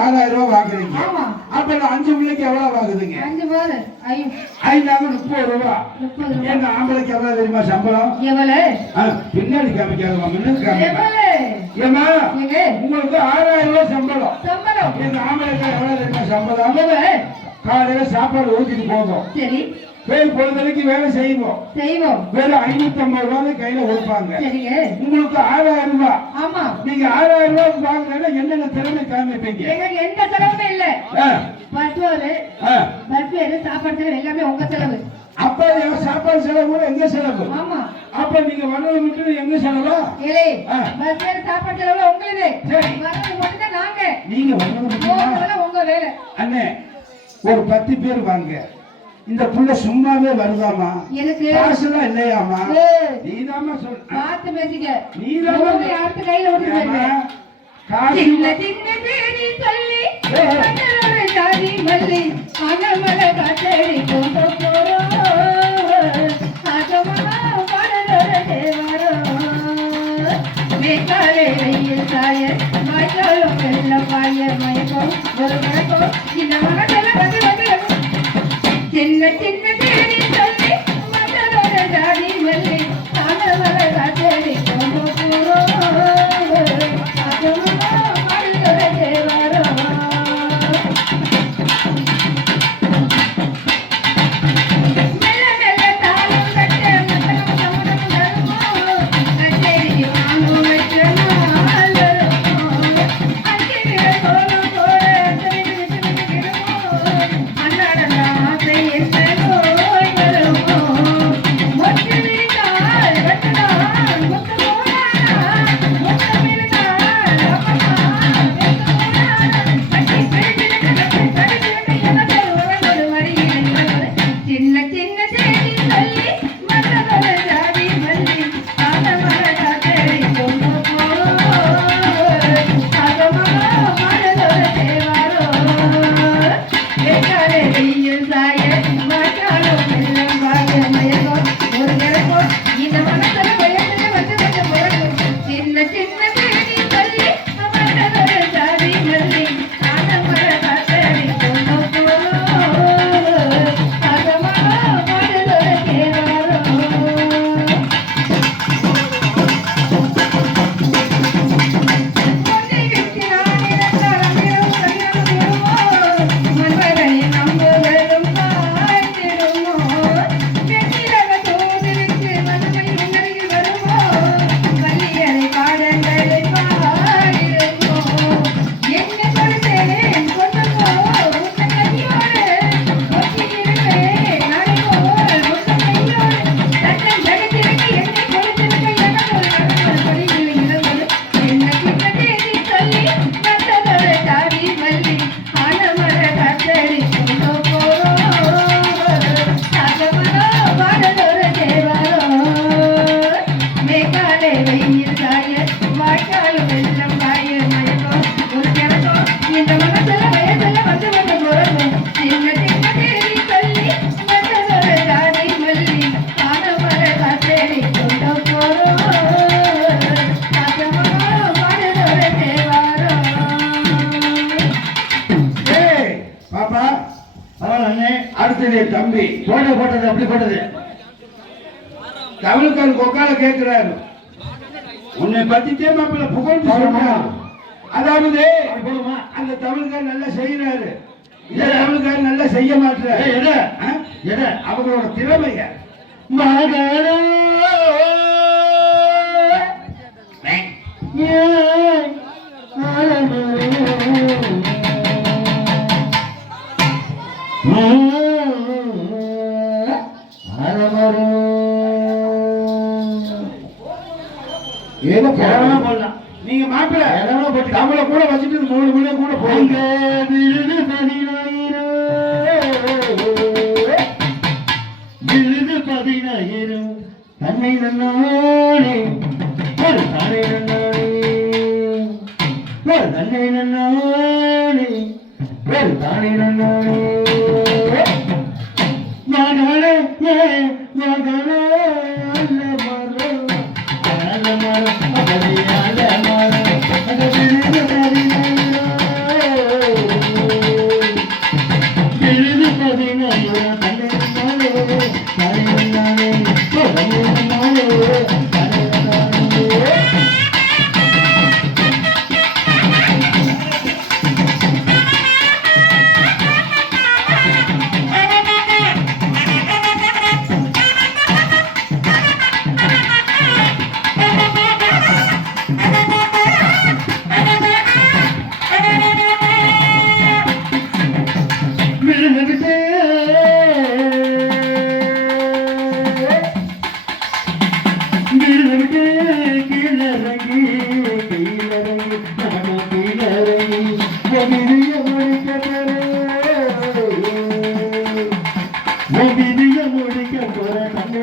6000 ரூபாய் வாங்குறீங்க. அப்ப 5 பிள்ளைக்கு எவ்வளவு ஆகுதுங்க? 30 ரூபாய். எங்க ஆம்பளைக்கு எவ்வளவு தெரியுமா சம்பளம்? பின்னாடி காமிக்காதமா, முன்னுக்கு காமிக்க. ஏமா உங்களுக்கு 6000 ரூபாய் சம்பளம். எங்க ஆம்பளைக்கு எவ்வளவு தெரியுமா சம்பளம்? காலையில சாப்பாடு ஊத்திட்டு போகும், பேர் பொழுதுக்கு வேலை செய்வோம். வெறும் 550 ரூபாய் கையில கொடுப்பாங்க. உங்களுக்கு 6000 ரூபாய். நீங்க 6000 ரூபாய் வாங்கினா என்னென்ன திறமை காமிப்பீங்க? எந்த திறமை இல்ல. சாப்பாடு எல்லாமே உங்க செலவு. அப்ப சாப்பாடு செலவு கூட எங்க செலவு? அப்ப நீங்க வர்றது மட்டும் எங்க செலவா? சாப்பாடு செலவு உங்களுக்கு. நாங்க நீங்க வர்றது உங்க வேலை. அண்ணே ஒரு 10 பேர் வாங்க. இந்த புள்ள சும்மாவே வருதாமா? எனக்கு காசுலாம் இல்லையாமா? நீதாமா சொல். பார்த்து பேசிக்க. நீதாமா யாருக்கு கையில ஓடுறீங்க? காசு சின்ன சின்ன தேடி சொல்லி மன்னரோட சாதி மல்லி அனமல காத்தடி கொண்டு போறோம். ஆகமா பாடலோட தேவாரோ மேகாலே வெயில் சாய வாய்க்காலும் வெள்ளம் பாய மயக்கம் ஒரு மயக்கம் இந்த மனதெல்லாம் சின்ன சின்ன தேடி சொல்லி மன்னரோட சாதி மல்லி அனமல காத்தடி கொண்டு போறோம். தம்பி போட்டது அப்படி போட்டது. தமிழ்காரன் கொக்கால கேட்கிறாரு, உன்னை பத்திட்டே மாப்பிள்ள புகழ்ந்து சொல்றாரு. அதாவது அந்த தமிழ்காரன் நல்லா செய்யறாரு, இந்த தமிழ்காரன் நல்லா செய்ய மாட்டாரு. அவங்களோட திறமைய போடலாம். நீங்க மாப்பிள்ள தமிழ கூட வச்சுட்டு 3 மணி கூட போங்க. தன்னை நன்னானே ஒரு தானே நன்னானே ஒரு தன்னை நன்னானே ஒரு தானே நன்னானே மகளே மகளே முடிக்க போற தன்னை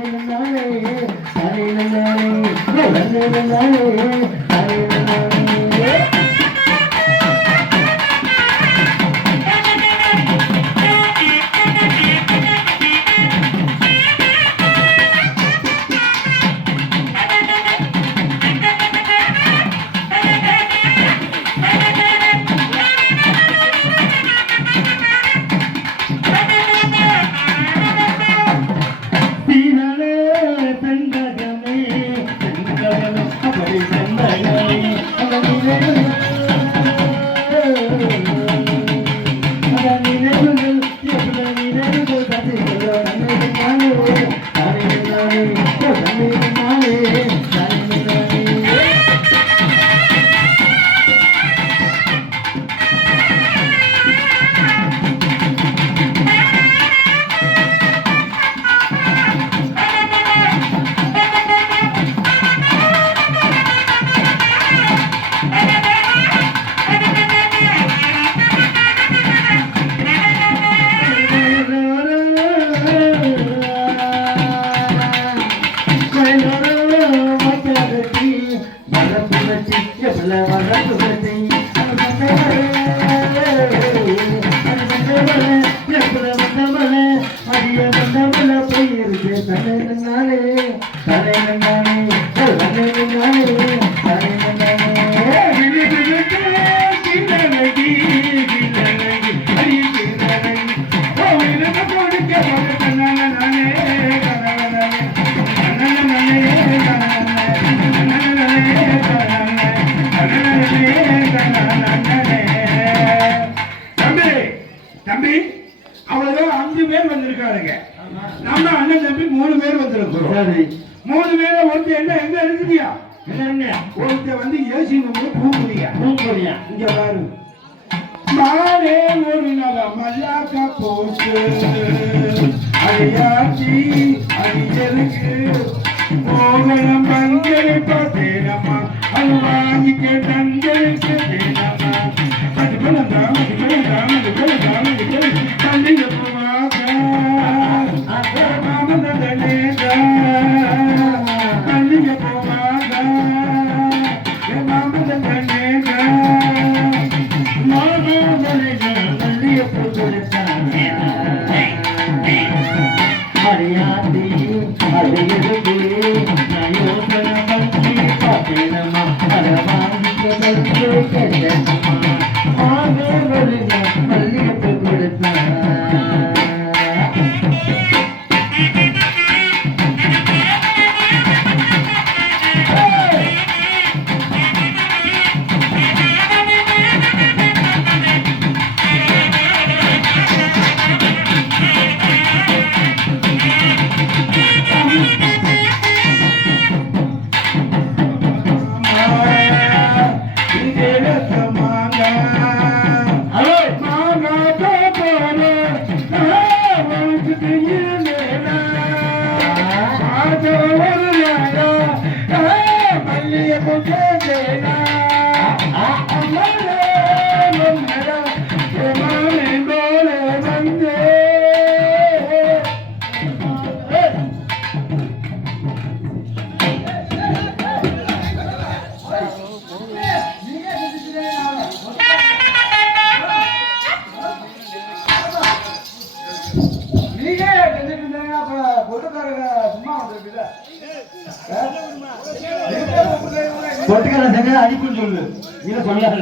தம்பி அவ்வளவுதான் 5 பேர் வந்திருக்காருங்க. நம்ம அண்ணன் தம்பி 3 பேர் வந்திருக்கிறோம். 3 பேரை ஒருத்தர் என்ன எங்க இருக்குதியா? ஒருத்தர் வந்து ஏசி பூக்குறியா இங்க பாரு. மானே ஒரு நல மல்லாக்க போட்டு அதையாச்சி அடியருக்கு மோகனம் பங்களை பார்த்தேனம்மா அது வாங்கிக்க தங்களுக்கு தேனம்மா அது பலந்தாம் பள்ளிய போவாக மாமனேகா பள்ளிய போவாக மாமனேகா பள்ளிய போடுத்தாங்க அடியாத்தி அடியருக்கு பார்த்தேனம்மா அதை வாங்கிக்க மல்லிகப்பு கொடுத்தா பொட்டுக்கார செஞ்சா அடிக்கும் சொல்லு நீங்க சொல்லாத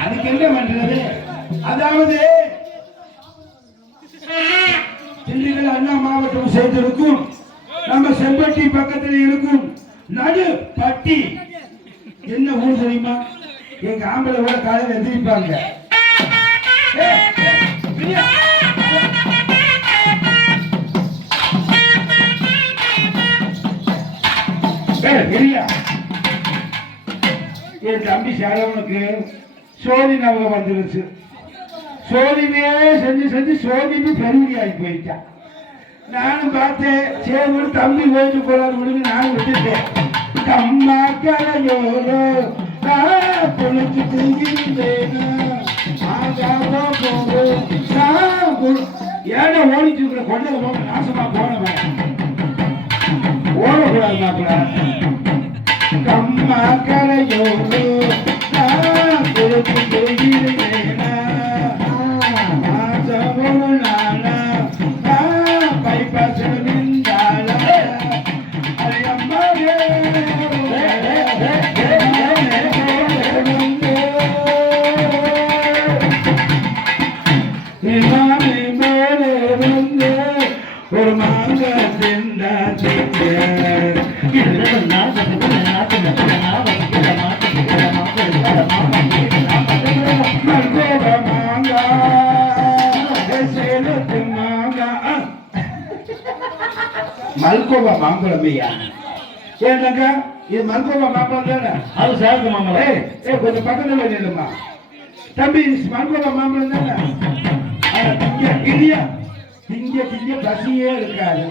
அதுக்கு என்ன பண்றது? அதாவது திண்டுக்கல் அண்ணா மாவட்டம் சேர்ந்திருக்கும் நம்ம செம்பட்டி பக்கத்தில் இருக்கும் நடு பட்டி என்ன ஊர் தெரியுமா? எங்க ஆம்பளை கூட காலையில் எந்திரிப்பாங்க. என் தம்பி சேலவனுக்கு சோதி நமக்கு வந்துருச்சு. சோதிவே செஞ்சு செஞ்சு சோதிப்பு பெருமதி ஆகி போயிட்டான். நானும் பார்த்தேன், சரி தம்பி போயிட்டு போறாரு, நானும் விட்டுட்டேன். கம்மா கரையோரோ ஏன்னா ஓடிட்டு இருக்கிற கொண்டதை போக நாசமா போனவன் ஓடக்கூடாது மாப்பிள. கம்மா கரையோரோ ஒரு மாங்க திண்டா மல்கோவா மாம்பழமையா? ஏன்னாக்கா இது மல்கோவா மாம்பழம் தானே? அது சாப்பிட்டு மாம்பழம். கொஞ்சம் பக்கத்துல இல்லைம்மா தம்பி, மல்கோவா மாம்பழம் தானே? இல்லையா? திங்க திங்க பசியே இருக்காது.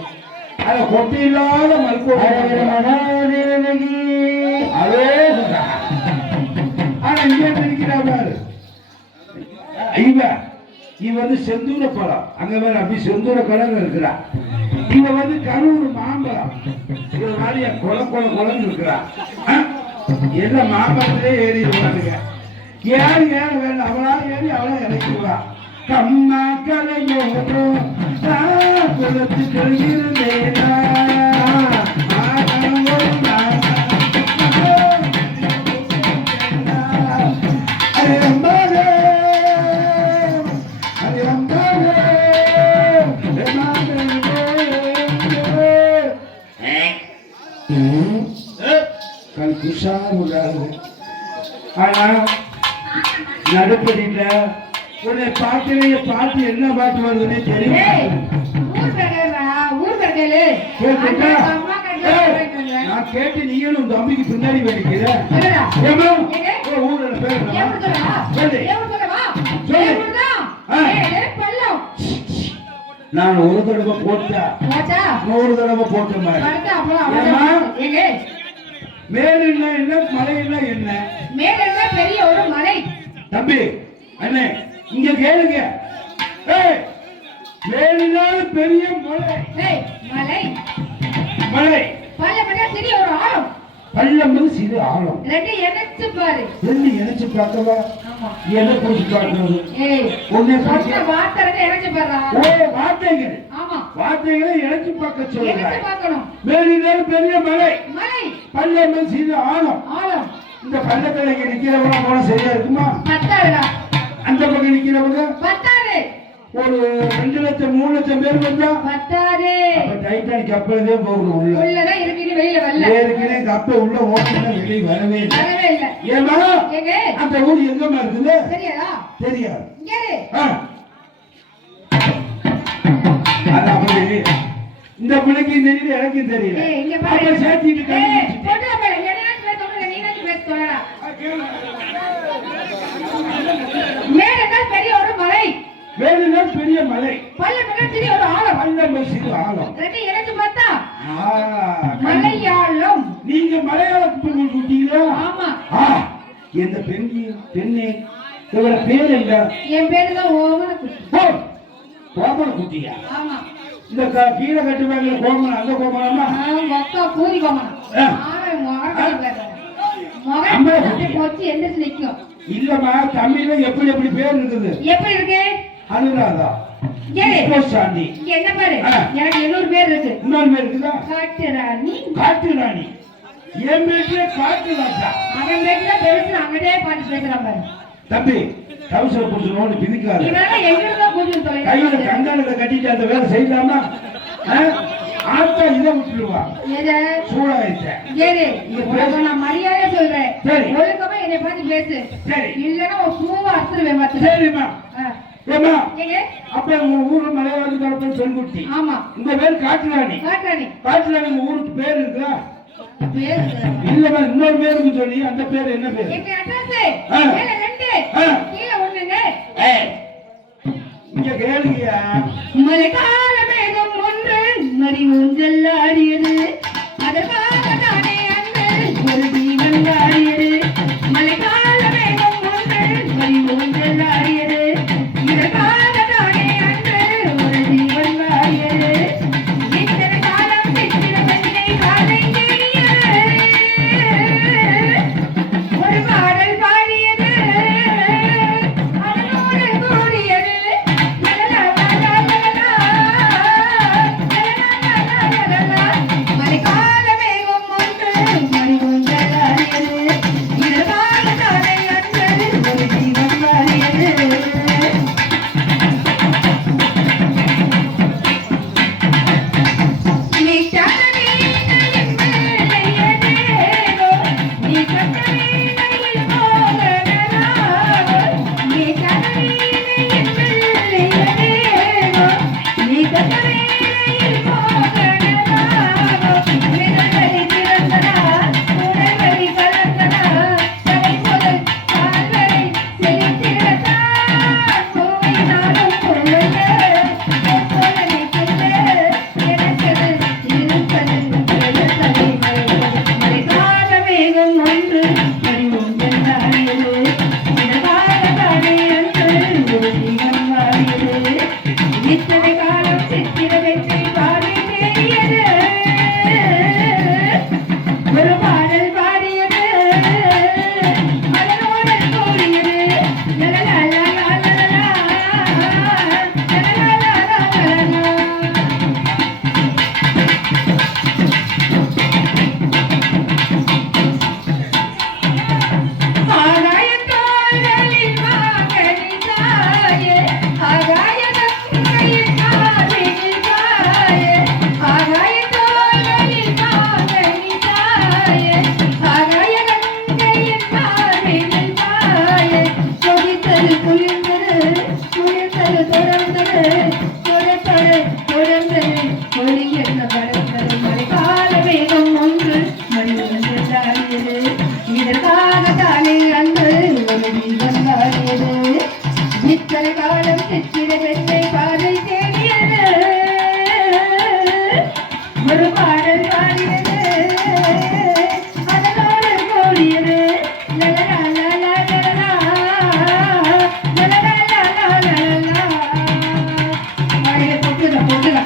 அத கொட்டை இல்லாத மல்கோவா அதே ஆனா இங்கே இருக்கிறாரு இவ வந்து செந்தூர பழம், அங்க வேற அப்படி செந்தூர கலர் இருக்கிறா. இவ வந்து கரூர் மாம்பழம், இவ மாதிரியா கொல கொல கொலன்னு இருக்கிறா. எல்லாம் மாம்பழத்திலே ஏறி இருவாங்க. ஏறி ஏற வேண்டாம், அவளா ஏறி அவளா இறக்கிடுவா. கம்மா கலையோரோ குளத்துக்கு இருந்தேனா ஆனா நடுப்படியில உன்னை பாட்டிலேயே பாட்டு என்ன பாட்டு வருதுன்னே தெரியும். நான் கேட்டு நீங்களும் தம்பிக்கு பின்னாடி வேடிக்கிற ஊர்ல பேர் நான் ஒரு தடவை போட்டா 100 தடவை போட்ட மாதிரி. மேலுன்னா என்ன, மலைன்னா என்ன? மேலுன்னா பெரிய ஒரு மலை. தம்பி அண்ணே இங்க கேளுங்க. மேலுனால பெரிய மலை. மலை மலை பள்ளம் சிறிய ஒரு ஆழம். பள்ளம் சிறு ஆழம். ரெண்டு இணைச்சு பாரு. ரெண்டு இணைச்சு பார்க்கவா? என்ன புடிச்சு காட்டுறது? ஒண்ணே சொன்ன வார்த்தை இணைச்சு பாரு. ஓ வார்த்தைகள். ஆமா வார்த்தைகளை இணைச்சு பார்க்க சொல்றாங்க. இணைச்சு பார்க்கணும். மேலுனால பெரிய மலை. மலை பள்ளம் சிறு ஆழம். ஆழம். இந்த பள்ளத்துல இங்க நிக்கிறவங்க போனா சரியா இருக்குமா? பத்தாதுடா. அந்த பக்கம் நிக்கிறவங்க பத்தாது. ஒரு 2 லட்சம் 3 லட்சம் பேர் வந்தா பத்தாது. அப்ப டைட்டானிக் கப்பலே போகணும். உள்ளதான் இருக்குது, வெளியில வரல. ஏற்கனவே கப்பல் உள்ள ஓட்டுனா வெளியே வரவே இல்லை. ஏமா அந்த ஊர் எங்கம்மா இருக்குது? தெரியாதா? தெரியாது. இங்க அதாவது இந்த பிள்ளைக்கு தெரியல, எனக்கு தெரியல. அப்ப சேர்த்திட்டு மேலதான் பெரிய ஒரு மலை. வேலுதான் பெரிய மலை. பள்ளம் சிறிய ஒரு ஆழம். பள்ளம் சிறு ஆழம். ரெண்டு இணைச்சு பார்த்தா மலையாளம். நீங்க மலையாளத்துக்கு கூட்டீங்களா? ஆமா. எந்த பெண்ணே இவர பேர் என்ன? என் பேரு தான் ஓமனக்குட்டி. கோமனக்குட்டியா? ஆமா. இந்த கீழே கட்டுவாங்க கோமனம், அந்த கோமனமா? மொத்தம் பூரி கோமனம். இல்லம்மா, தமிழ்ல எப்படி எப்படி பேர் இருக்குது? எப்படி இருக்கு? அனுராதா, சாந்தி. என்ன பேரு? எனக்கு இன்னொரு பேர் இருக்கு. இன்னொரு பேர் இருக்குதா? காட்டுராணி. காட்டுராணி. என் வீட்டுல காட்டுராஜா. அவன் வீட்டுல பெருசு அங்கடே பார்த்து பேசுறான் பாரு. தம்பி டவுசர் புடிச்சனோன்னு பிதிக்காது. இவனால எங்கிருந்தா புடிச்சு தொலை. கையில கங்கானத்தை கட்டிட்டு அந்த வேலை செய்யலாமா? ஆத்தா இதை விட்டுருவா. எதை? சூடாயிட்ட. ஏறு. நான் மரியாதை சொல்றேன். ஒழுங்கமா என்னை பார்த்து பேசு. சரி. இல்லன்னா ஒரு பூவா அத்துருவேன் பார்த்து. சரிம்மா. ஏமா? ஏங்க? அப்ப உங்க ஊர்ல மலையாளத்து கலப்பன் பெண்குட்டி. ஆமா. இந்த பேர் காட்டுராணி. காட்டுராணி. காட்டுராணி உங்க ஊருக்கு பேர் இருக்குதா? பேரு இல்லம்மா இன்னொரு பேருக்கு சொல்லி அந்த பேர் என்ன பேர்? எங்க அட்ரஸ் ஆ. மேல 2 ஆ. கீழ 1ங்க. ஏய், இங்க கேளுங்கயா. மலைக்கால மேகம் ஒன்று மறி ஊஞ்சல் ஆடியது, அதற்காக தானே அன்று ஒரு தீபம் ஆடியது. மலைக்கால மேகம் ஒன்று மறி ஊஞ்சல் ஆடியது, இதற்காக தானே அன்று ஒரு தீபம் ஆடியது. இத்தனை காலம் சித்திர பெண்ணை காலை தேடியது, ஒரு பாடல் பாடியது, அதனோடு கூடியது. மலைக்கால மேகம் ஒன்று மறி ஊஞ்சல் ஆடியது, இதற்காக தானே அன்று ஒரு தீபம் ஆடியது. நீ கண்ணீரையில் மேலையதேனோ, நீ கண்ணீரையில் போகலாவோ, நீ கண்ணீரையில் மேலையதேனோ, நீ கண்ணீரையில் போகலாவோ. விரல்களை திறந்தனா, உடல்களை கலந்தனா, தலை முதல் கால் வரை செழித்திடத்தான் பூவை நாடும் பொழுது. பொற்பொலனை கொண்டு எனக்கது இருப்பது உயர்ந்ததை மலைக்கால மேகம் ஒன்று மறி ஊஞ்சல் ஆடியது, இதற்காக தானே அன்று ஒரு தீபம் ஆடியது. இத்தனை காலம் சித்திர வெற்றி பாடி தேடியது, ஒரு பாடல் பாடியது, அதனோடு கூடியது. லலலா லலலா லலலா, லலலா லலலா லலலா. ஆகாயத்தோள்களில் மாங்கனி தாயே, ஆகாயகங்கையின் காதினில் தாயே, ஆகாயத்தோள்களில் மாங்கனி தாயே, ஆகாயகங்கையின் காதினில் தாயே. கொதித்தது குளிர்ந்தது, குளிர்ந்தது தொடர்ந்தது, தொடர்ந்தது தொடர்ந்தது, ஒளி என்ன பறந்தது. மலைக்கால மேகம் ஒன்று மறி ஊஞ்சல் ஆடியது, இதற்காக தானே அன்று ஒரு தீபம் ஆடியது. இத்தனை காலம் சித்திர பெண்ணை பாதை தேடியது, ஒரு பாடல் பாடியது, அதனோடு கூடியது. லலலா லலலா லலலா, லலலா லலலா லலலா. வாயில பொட்டுதா பொட்டுதா.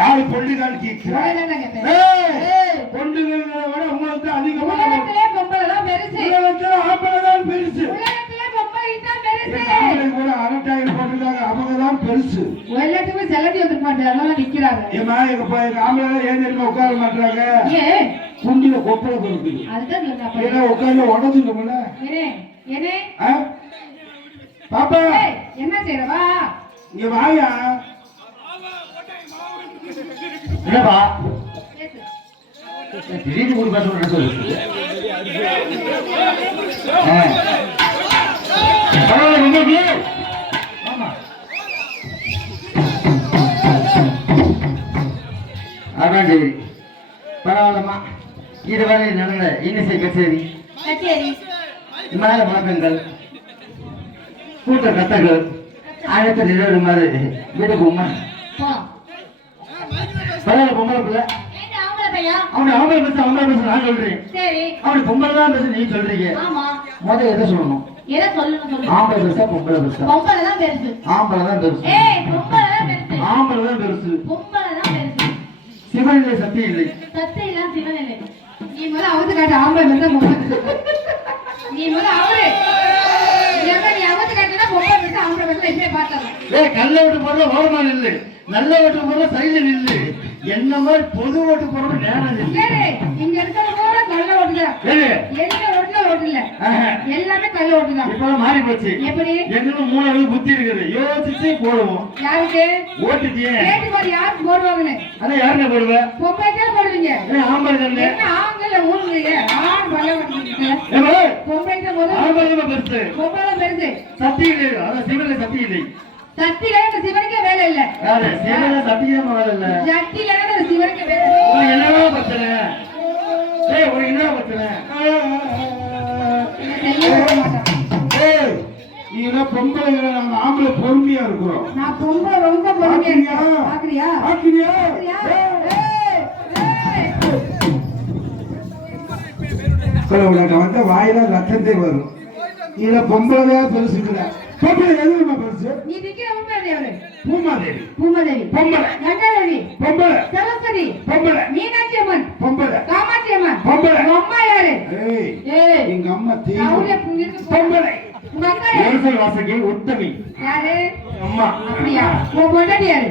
யாரு பொண்ணுதான் கேட்கிறா? வாயில கேட்டேன். ஏய், பொண்ணுங்கிறத விட உங்களுக்கு அதிகமான உலகத்திலே பொம்பளை தான் பெருசு. உலகத்துல ஆம்பளை தான் பெருசு. உலகத்திலே பொம்பளை தான் பெருசு. இந்த ஆம்பளை கூட அரட்டாயில் போட்டுருக்காங்க, அவங்க தான் பெருசு. எல்லாத்துக்குமே செலட்டி வந்துட்டு மாட்டேன், அதனால நிக்கிறாங்க. ஏமா எங்க ஆம்பளை ஏன் தெரியுமா உட்கார மாட்டாங்க? ஏன்? குண்டில கொப்பளை கொடுக்குது. அதுதான் சொன்னா ஏன்னா உட்கார்ந்து உடஞ்சுக்கோங்கள. ஏனே ஏனே பாப்பா ஏய், என்ன செய்யறவா? இங்க வாயா. என்னப்பா பேசு. திடீர்னு ஒரு பேச சொல்லு. ஆமா அதான் சரி பரவாயில்லம்மா. இதுவரை நடந்த இன்னிசை கச்சேரி, கச்சேரி, மேல வணக்கங்கள், கூட்ட கத்தங்கள் அடுத்த நிறைவேறுமாறு வீட்டுக்கு உமா போ. பரவாயில்ல. பொம்பளை பிள்ளை ஏங்க ஆம்பளை பையா? அவனை ஆம்பளை பேச நான் சொல்றேன். சரி. அவனை பொம்பளை தான் பேச நீ சொல்றீங்க. ஆமா. முதல்ல எதை சொல்லணும்? எதை சொல்லணும் சொல்லு. ஆம்பளை பெருசா பொம்பளை பெருசா? பொம்பளை தான் பெருசு. ஆம்பளை தான் பெருசு. ஏய், பொம்பளை தான் பெருசு. ஆம்பளை தான் பெருசு. பொம்பளை தான் பெருசு. சிவன் இல்லை, சத்தியம் இல்லை. சத்தை எல்லாம் சிவன் இல்லை. நீ முதல்ல அவுத்து காட்டு, ஆம்பளை பெருசா பொம்பளை பெருசு. நீ முதல்ல அவரு நீ அவுத்து காட்டுனா பொம்பளை பெருசா ஆம்பளை பெருசா இப்படியே பார்த்தலாம். கல்ல ஓட்டு போடுற ஓரமா நில்லு, நல்ல ஓட்டு போடுற சைடுல நில்லு. என்ன மாதிரி பொது ஓட்டு போடுற நேரம் இல்லை. ஏய், இங்க இருக்கிற பூரா கள்ள ஓட்டுதான். எந்த ஓட்டுல ஓட்டு இல்ல, எல்லாமே கள்ள ஓட்டுதான். இப்ப மாறி போச்சு. எப்படி? எங்களுக்கு 3 அளவு புத்தி இருக்குது, யோசிச்சு போடுவோம். யாருக்கு ஓட்டுக்கு கேட்டு பாரு, யாருக்கு போடுவாங்கன்னு. அதான் யாருன்னு போடுவ? பொம்பளைக்கே போடுவீங்க. ஆம்பளை தானே. என்ன ஆண்கள் ஊருங்க? ஆண் பல்ல ஓட்டுவீங்க. பொம்பளைக்கு முதல்ல ஆம்பளை பெருசு, பொம்பளை பெருசு. சத்தி இல்லை. அதான் சிவன்ல சத்தி இல்லை. சத்தியில சிவனுக்கே வேலை இல்ல. யாரு சிவன்ல சத்தியமா வேலை இல்ல. சத்தியில சிவனுக்கு வேலை. என்னடா பிரச்சனை? ஏய் உனக்கு என்ன பிரச்சனை? ஏய் நீ எல்லாம் பொம்பளை, நாங்க ஆம்பளை பொறுமையா இருக்கிறோம். நான் ரொம்ப பொறுமையா இருக்கேன். பாக்குறியா? பாக்குறியா? உனக்கு வந்த வாயில ரத்தத்தை வரும். இதுல பொம்பளையா பெருசுக்குற பொம்பளை எதுவுமா பெருசு? நீ நிக்கிற உண்மை அவரு பூமாதேவி பூமாதேவி பொம்பளை, கங்காதேவி பொம்பளை, சரஸ்வதி பொம்பளை, மீனாட்சி அம்மன் பொம்பளை, காமாட்சி அம்மன் பொம்பளை. உங்க அம்மா யாரு? ஏய் ஏய் எங்க அம்மா அவளே தெய்வம். புண்ணியத்துக்கு பொம்பளை. உங்க அக்கா யாரு? ஒருசல் வாசகி உத்தமி யாரு? அம்மா. அப்படியா? உன் பொண்டாட்டி யாரு?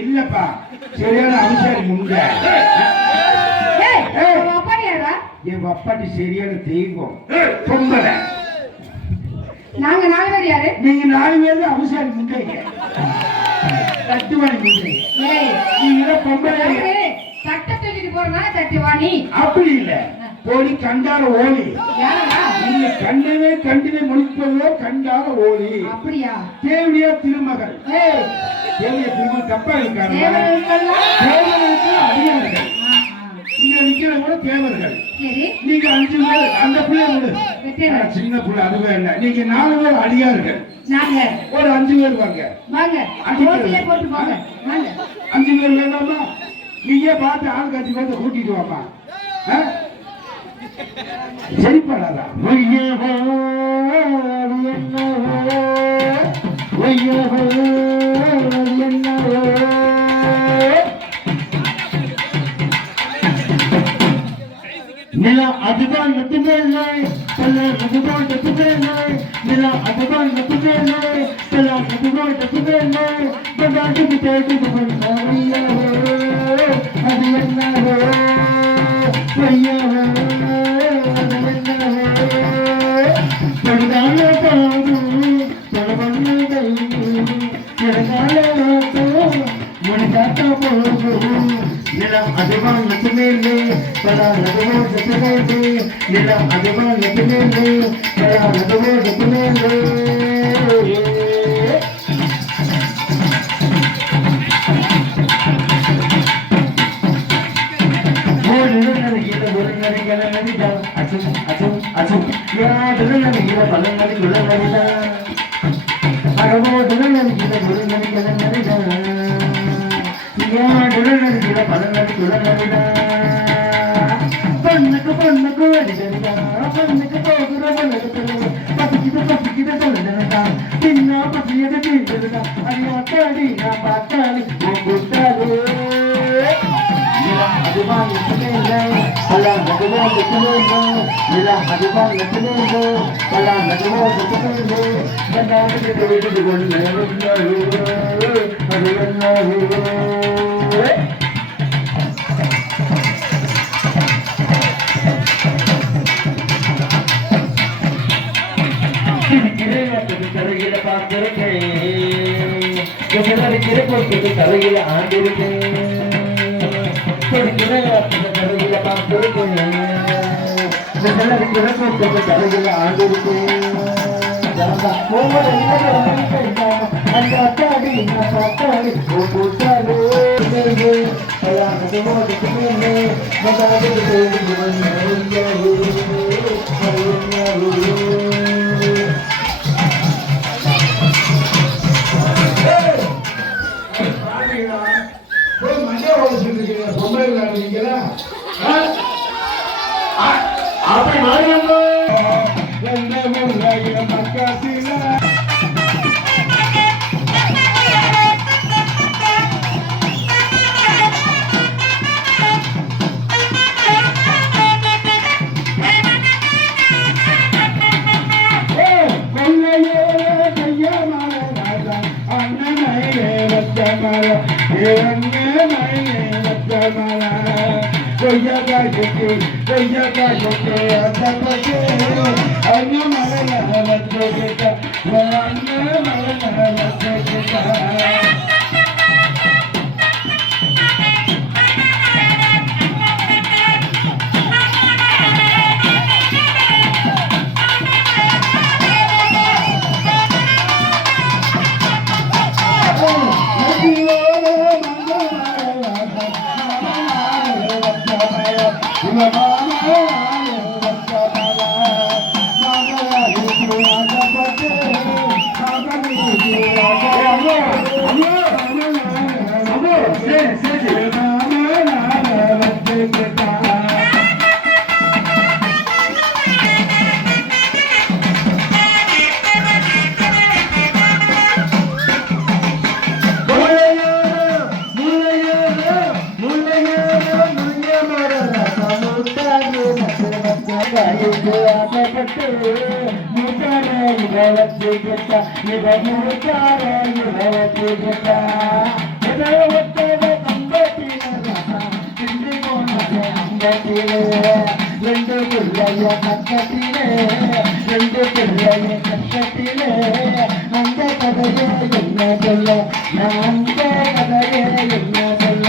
இல்லப்பா சரியான அம்சாரி முண்ட. ஏய் உங்க அப்பா யாரா? என் அப்பாட்டி சரியான தெய்வம் பொம்பளை. நாங்க 4 பேர் யாரு? நீங்க 4 பேர் தான் அம்சாரி முண்டைங்க, தட்டுவாணி முண்டைங்க. ஏய் நீங்க பொம்பளை. யாரு? சட்டை சொல்லிட்டு போறனா தட்டுவாணி? அப்படி இல்ல, போலி கண்டார ஓலி. யாரா? நீங்க கண்டினை முடிப்பதோ கண்டார ஓலி. அப்படியா? தேவியா திருமகள். ஏய் தேவியா திருமகள் தப்பா இருக்காரு. தேவர்களுக்கெல்லாம் தேவர்களுக்கு அடியார்கள். இங்க நிக்கிற கூட தேவர்கள். சரி நீங்க 5 பேர், அந்த பிள்ளை விடு. வெட்டேன். சின்ன பிள்ளை அதுவே இல்ல. நீங்க 4 பேர் அடியார்கள். நாங்க ஒரு 5 பேர் வாங்க. வாங்க ஓசிலே போட்டு போங்க. வாங்க 5 பேர் வேண்டாமா? நீங்க பார்த்து ஆள் காட்சி பார்த்து கூட்டிட்டு வாப்பா. சரிப்பாடாதா? நிலா அதுதான் மட்டுமே இல்லை, அதுதான் மட்டுமே இல்லை. நிலா அதுதான் மட்டுமே இல்லை, அதுதான் மட்டுமே இல்லை. பதாக்கு தேடி அது என்னவோ ஐயாவோ அது என்னவோ படுதான பாடு படவண்ண முடிக்காட்ட போகும். நிலம் அதுவான் மட்டுமே இல்லை, பல அதுவோ மட்டுமே இல்லை. நிலம் அதுவான் மட்டுமே இல்லை, பல அதுவோ மட்டுமே இல்லை. பொண்ணுக்கு பொண்ணுக்கு அடிக்கடிதா, பொண்ணுக்கு போகிற பசிக்கிட்ட சொல்லுதா, சின்ன பசியது தீர்ந்ததுதா, அது அத்தாடி நான் பார்த்தாடி கூட்டாது. அதுவான் எத்தனை இல்லை, பல்லாம் அதுவான் எத்தனை இல்லை. நிலம் அதுவான் எத்தனை இல்லை, பல்லாம் அதுவான் எத்தனை இல்லை. கண்டாடுகிட்டு வீட்டுக்கு கொண்டு அது என்ன தலையில பார்த்திருக்கேன், தலையில ஆண்டிருக்கேன், தலையில பார்த்திருக்கேன், தலையில ஆண்டிருக்கேன். அந்த அத்தாடி பார்த்தாடி கூட்டாளோ அப்படி மாறியம்மா விட்டு முத்தார இவ வச்சுக்கிட்ட இவ முத்தார இவ வச்சுக்கிட்ட இதை ஒத்தவ கம்பத்தில திண்டு போனது அங்கத்திலே ரெண்டு பிள்ளைய கக்கத்திலே ரெண்டு பிள்ளைய கக்கத்திலே அந்த கதையே என்ன சொல்ல நான் அந்த கதையே என்ன சொல்ல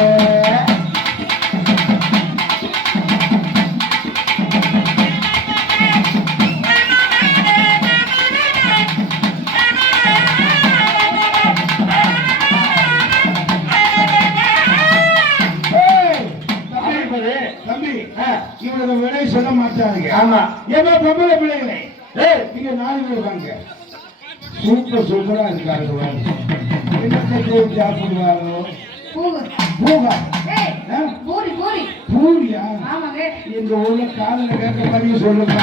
தம்பி இவனுக்கு விலை சொல்ல மாட்டாங்க. ஆமா ஏமா பொம்பளை பிள்ளைகளே நீங்க 4 பேர் வாங்க. சூப்பரா இருக்காரு. என்னத்தை சாப்பிடுவாரோ பூகா பூரியா எங்க ஊர்ல காதல கேட்க மாதிரி சொல்லுங்க.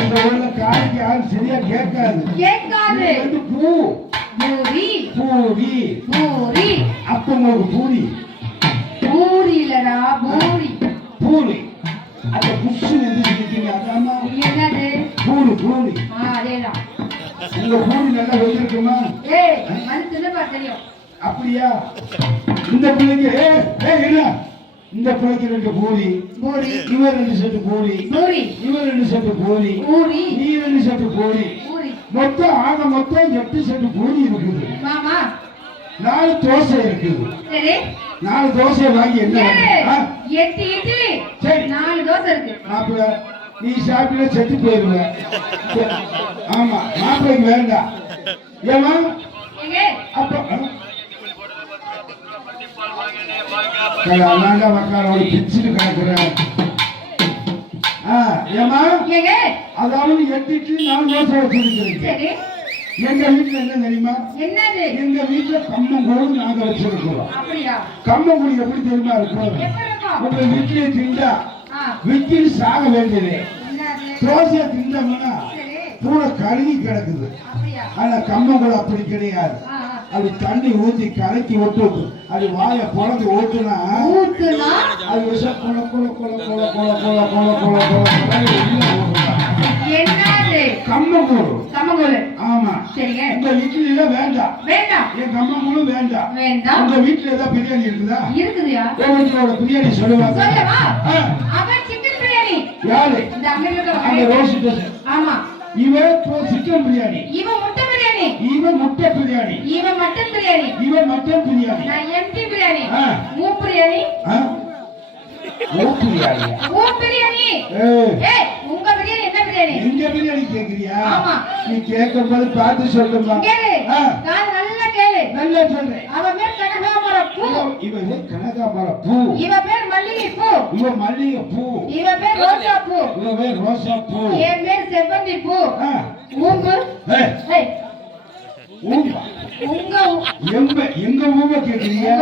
எங்க ஊர்ல காலைக்கு யாரும் சரியா கேட்காது. பூரி அப்ப உங்களுக்கு பூரி பூரிலடா பூரி பூரி அந்த புஷ்ஷு நினைச்சிருக்கீங்க. அதாமா என்னது பூரி அதேதான். உங்க பூரி நல்லா வெந்திருக்குமா? மனசுல தெரியும். அப்படியா? இந்த பிள்ளைக்கு என்ன இந்த பிள்ளைக்கு 2 பூரி இவர் 2 செட்டு பூரி இவர் 2 செட்டு பூரி நீ 2 செட்டு பூரி மொத்தம் 8 செட்டு பூரி இருக்குது. 4 தோசை இருக்குது. 4 தோசை வாங்கி என்ன 8 இட்லி 4 தோசை இருக்கு. மாப்பிள்ள நீ சாப்பிட செத்து போயிருவ. ஆமா மாப்பிள்ளைக்கு வேண்டாம். ஏமா அப்ப மக்களோட பிச்சுட்டு கிடக்குறேன். ஏமா அதாவது 8 இட்லி 4 தோசை வச்சிருக்கிறீங்க. எங்க வீட்டுல என்ன தெரியுமா? எங்க வீட்டுல கம்மங்கூழ் நாங்க வச்சிருக்கிறோம். கம்மங்கூழ் எப்படி தெரியுமா இருக்கும்? உங்க வீட்டுல திண்டா வீட்டில் சாக வேண்டியது. தோசையை திண்டோம்னா பூனை கருகி கிடக்குது. ஆனா கம்மங்கூழ் அப்படி கிடையாது. அது தண்ணி ஊத்தி கலக்கி விட்டு அது வாய பொழந்து ஊத்துனா அது விஷம் கொல கொல கொல கொல கொல கொல கொல கொல கொல கம்மங்கூழ். ஆமா உங்க வீட்டுல வேண்டாம். என் கம்மங்கூழும் வேண்டாம். உங்க வீட்டுல ஏதாவது பிரியாணி இருக்குதா? உங்களோட பிரியாணி சொல்லுவாங்க. யாரு? அந்த ரோஸ் ஆமா இவன் சிக்கன் பிரியாணி, இவன் முட்டை பிரியாணி, இவன் முட்டை பிரியாணி, இவன் மட்டன் பிரியாணி, இவன் மட்டன் பிரியாணி, நான் எம்டி பிரியாணி, மூ பிரியாணி, மூ பிரியாணி. ஏய் உங்க பிரியாணி என்ன பிரியாணி? எங்க பிரியாணி கேக்குறியா? ஆமா நீ கேக்கும்போது பார்த்து சொல்லுமா. கேளு நான் நல்லா கேளு. நல்லா சொல்றேன். அவன் பேர் கனகாமர பூ. இவன் பேர் கனகாமர பூ. இவன் பேர் மல்லிகை பூ. இவன் மல்லிகை பூ. இவன் பேர் ரோசா பூ. இவன் பேர் ரோசா பூ. என் பேர் செவ்வந்தி பூ. ஊம்பு. ஏய் உங்க எங்க ஊம்ப கேக்குறியா?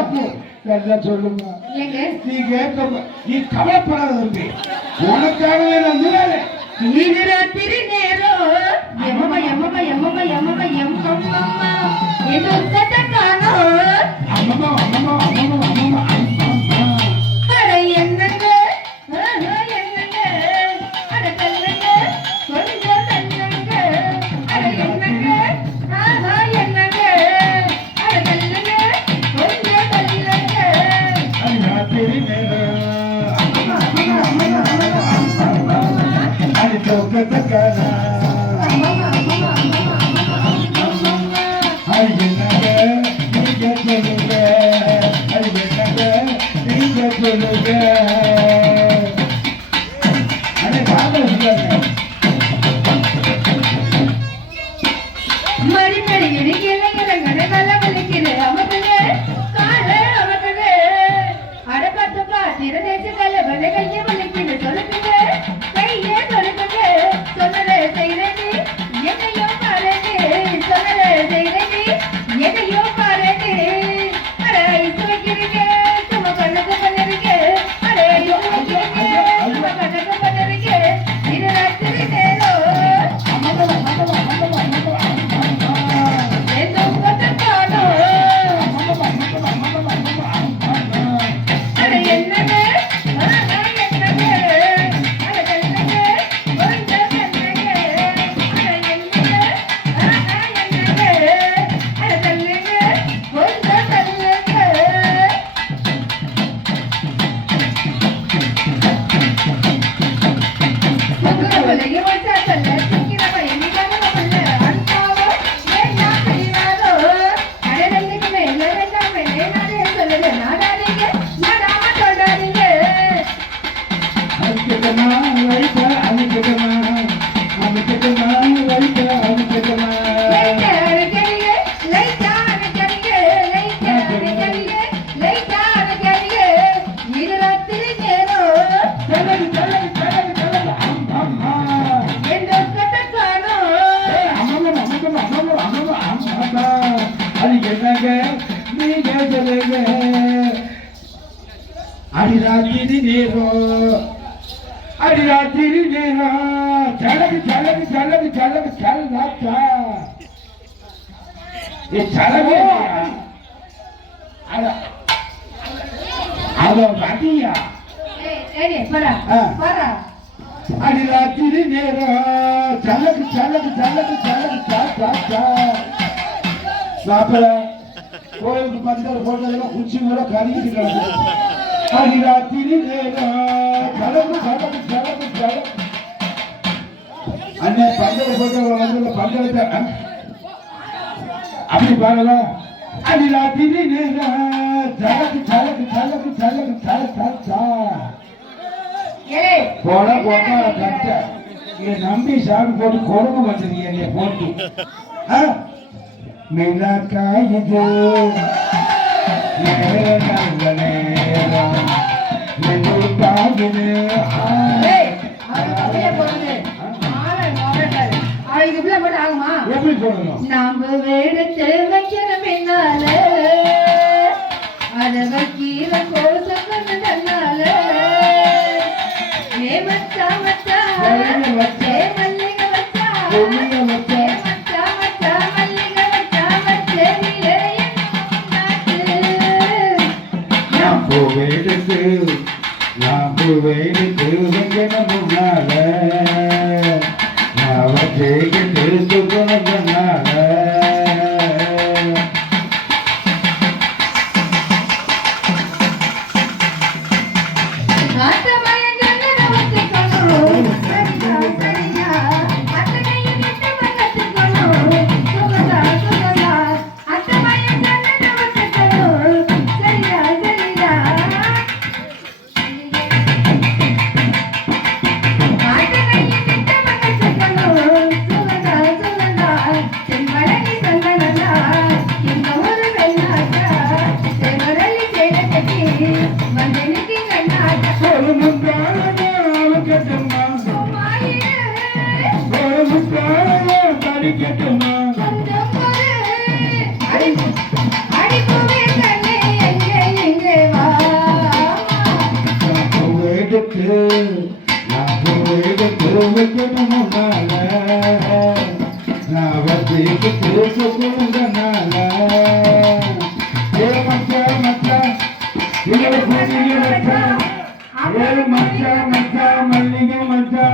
நல்லா சொல்லுங்க. நீ கேட்க நீ கவலைப்படாத தம்பி. உனக்காகவே நான் சொல்றேன். இது ராத்திரி நேரம் எம்மம்மா எம்மம்மா எம்மம்மா எம்மம்மா எம்மம்மா இது சட்டக்கானோ அம்மம்மா அம்மம்மா அம்மம்மா அம்மம்மா அட என்னங்க என்னங்க அட கல்லுங்க கொஞ்சம் தள்ளுங்க அட என்னங்க என்னங்க அட கல்லுங்க கொஞ்சம் தள்ளுங்க அது ராத்திரி நேரம் தொக்கத்தக்கானா அது என்னங்க நீங்க சொல்லுங்க. அது என்னங்க நீங்க சொல்லுங்க. அதே பாட்டு சொல்லுங்க. மடி மடி இடிக்கிறங்க நல்ல வலிக்குது அமர்ந்துங்க கால அமர்ந்துங்க அட பத்து பாத்திர தேய்ச்சி கல்ல வலை கைய வலிக்குது சொல்லுங்க கையே சொல்லுங்க சொன்னதை செய்யறேன் எதையோ பாருங்க சொன்னதை செய்யறேன் எதையோ பாருங்க அட ஐசு வைக்கிறீங்க சும்மா கண்ணுக்கு பண்ணுறீங்க அட ஐயோ அடிக்கட்டுமா லைட்டா அடிக்கட்டுமா லைட்டா அடிக்கடிங்க லைட்டா அடிக்கடிங்க லைட்டா அடிக்கடிங்க லைட்டா அடிக்கடிங்க இது ராத்திரி நேரம் சலகு சலகு சலகு சலகு அம்மா எந்த கட்டக்கானோ அம்மா அது என்னங்க நீங்க சொல்லுங்க அடிராத்திரி நேரம் அடிராத்திரி நேரம் சலகு சலகு சலகு சலகு சலகாச்சா ஏ சலகு அத வதியா ஏய் பரா பரா அடிராத்திரி நேரம் சலகு சலகு சலகு சலகு சா மாப்பிள்ள கோயிலுக்கு பக்கத்தில் போட்டதெல்லாம் குச்சி கூட கருகிட்டு கிடக்கு அடிராத்திரி நேரம் சலகு சலகு சலகு சலகு அண்ணே பந்தல போட்டவங்க வந்து பந்தலத்தை அப்படி பாருங்க அடிராத்திரி நேரம் சலகு சலகு சலகு சலகு சலகா ஏய் போட போட்டா கட்ட இங்க நம்பி சாமி போட்டு கொடுமை வச்சிருக்கீங்க என்னைய போட்டு மிளகா இது நல்ல நேரம் மெதுவாகுது. ஏய் அவன் அப்படியே போறது ஆளை நோரட்டாரு அவளுக்கு இப்படி போட்டு ஆகுமா எப்படி போடணும் நாம வேடத்து வைக்கிற பின்னால அத வைக்கிற கோசம் கொண்டு தன்னால ஏ மச்சா மச்சா ஏ மல்லிகை மச்சா ஏ மச்சா மச்சா மல்லிகை மச்சா மச்சே நீலே நான் பூவெடுத்து வைக்கணும் முன்னால நான் வச்சேக்கு திருத்துக்கணும் சொன்னால மல்லிகை மச்சா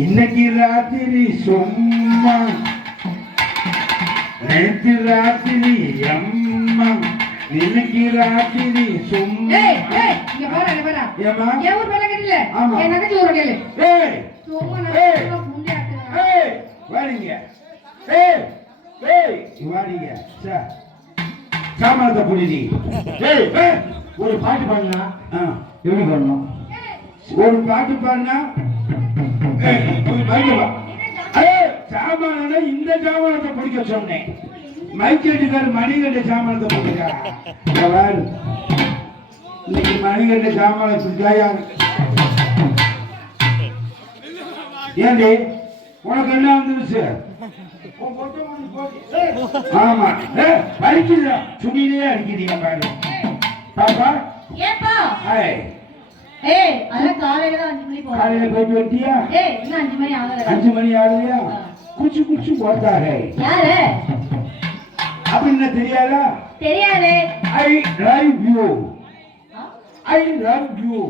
இன்னைக்கு ராத்திரி சும்மா நேற்று ராத்திரி அம்மா இன்னைக்கு ராத்திரி சும்மா ஏமா என் ஊர் பேர கேட்டல ஆமா. என் நகைச்சு ஊர் கேளு ஏய் சும்மா ஏய். நான் புண்டி ஆக்குறேன் ஏய் வாடிங்க ஏய் ஏய் வாடிங்க சார் சாமானத்தை புடிடி ஏய் ஒரு பாட்டு பாடினா ஆ. எப்படி பாடணும்? ஒரு பாட்டு பாடினா ஒரு பாட்டு பா. சாமானா இந்த சாமானத்தை பிடிக்க சொன்னேன். மைக்கேட்டுக்கார் மணிகண்ட சாமானத்தை பிடிக்கிறார். இன்னைக்கு மணிகண்ட சாமான பிடிக்காயா? ஏண்டி உனக்கு என்ன வந்துருச்சு? ஆமா வலிக்குதா? சுடியிலே அடிக்கிறீங்க பாரு பாப்பா. ஏப்பா ஹாய் ஏய் அதெல்லாம் காலையில தான் 5 மணி போறோம். காலையில போயிட்டு வந்துட்டியா? ஏய் இன்னும் 5 மணி ஆகல. 5 மணி ஆகலையா? குச்சி குச்சி போட்டா ஹே. யாரு? அப்படின்னு தெரியாதா? தெரியாதே. I love you. I love you.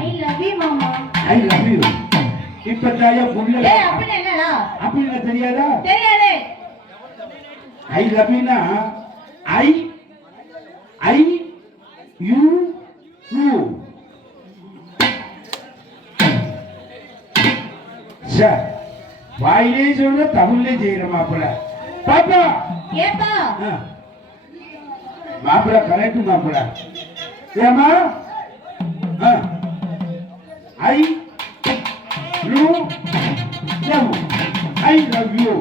I love you மாமா. I love you. இப்ப தாயா புள்ள. ஏய் அப்படி என்னடா? அப்படின்னு தெரியாதா? தெரியாதே. ஐ லவ் யூனா I I you you. Sir வாயிலே சொல்ற தமிழ்லே செய்யற மாப்பிள்ள. பாப்பா ஏப்பா மாப்பிள்ள கரெக்ட் மாப்பிள்ள. ஏமா I you love. I love you.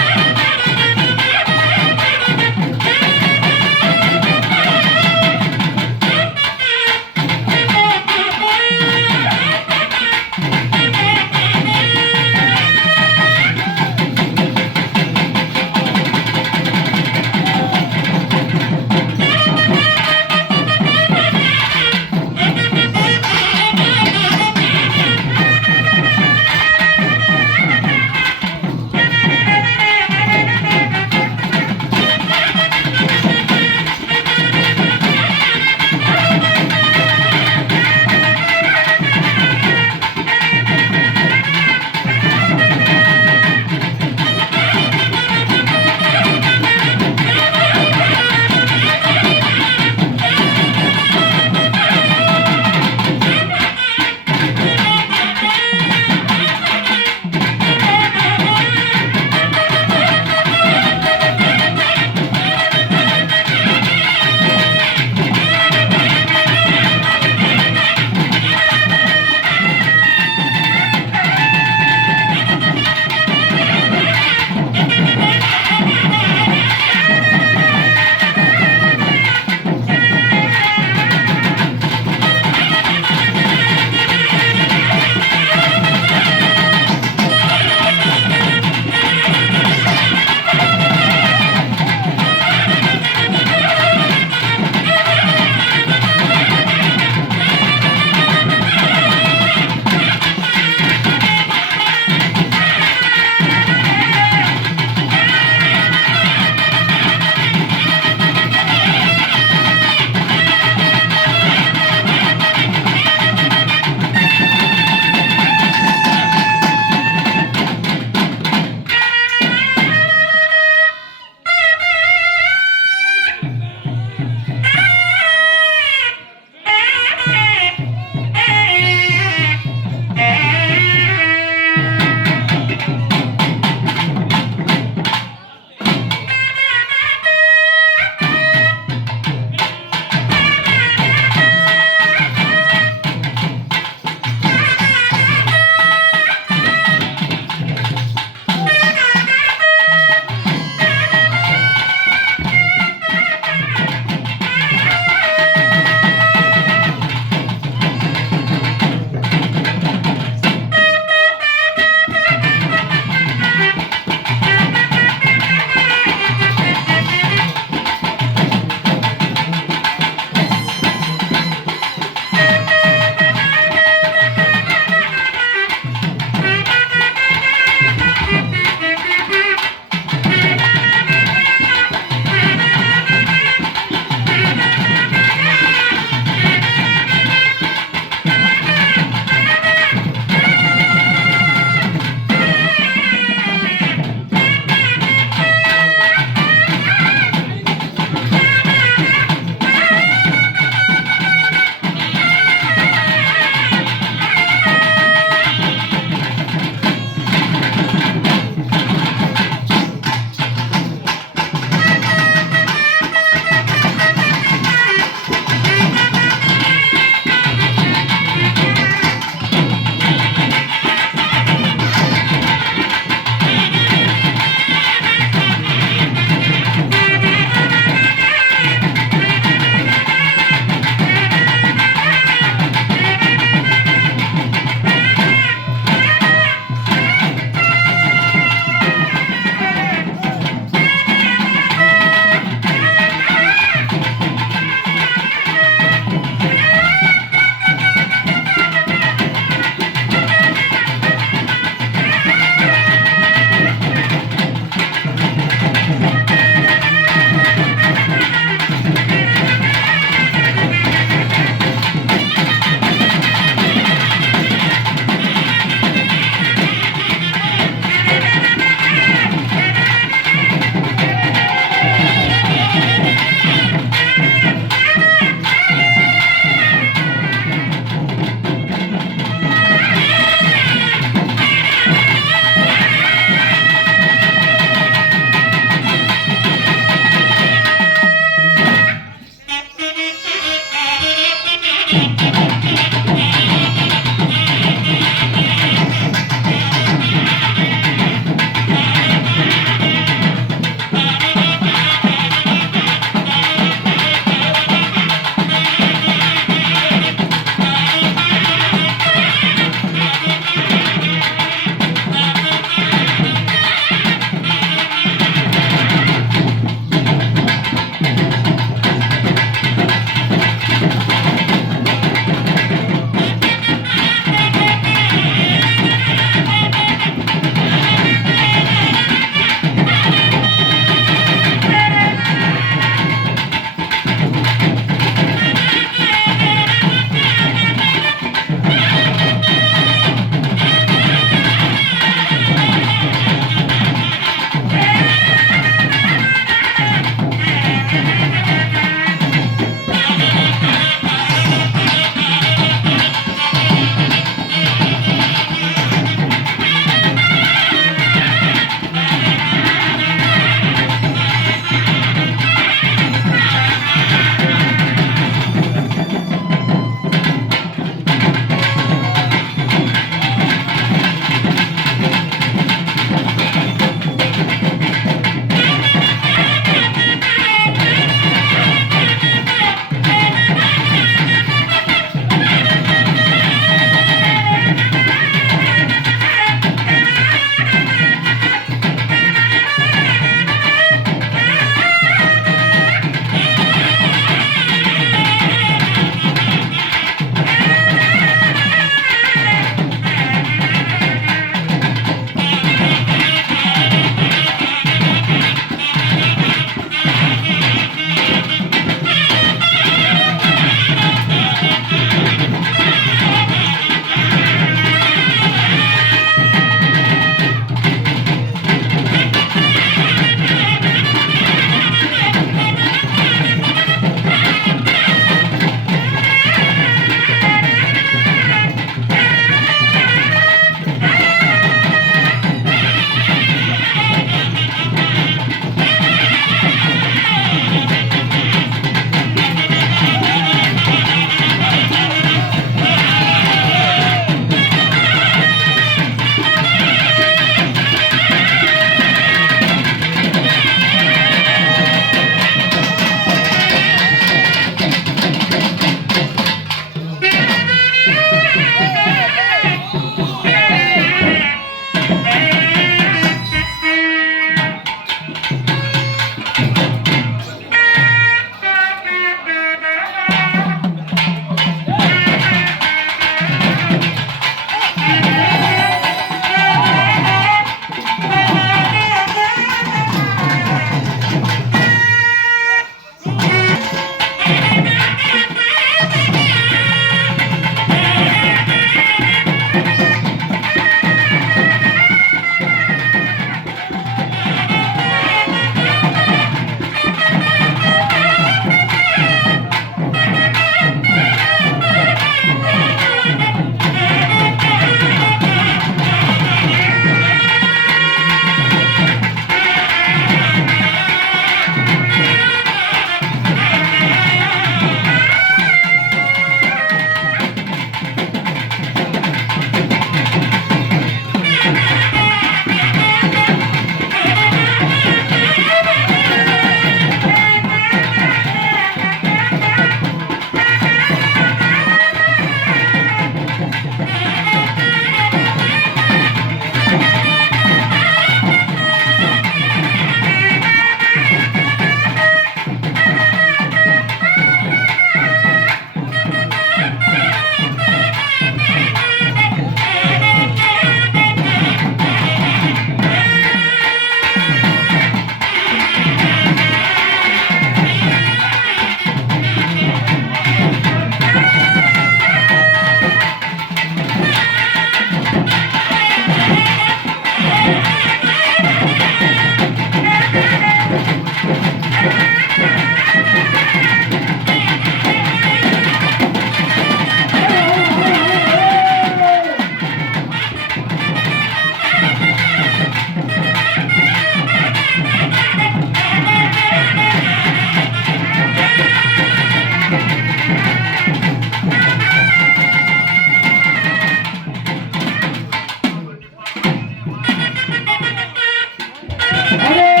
அடே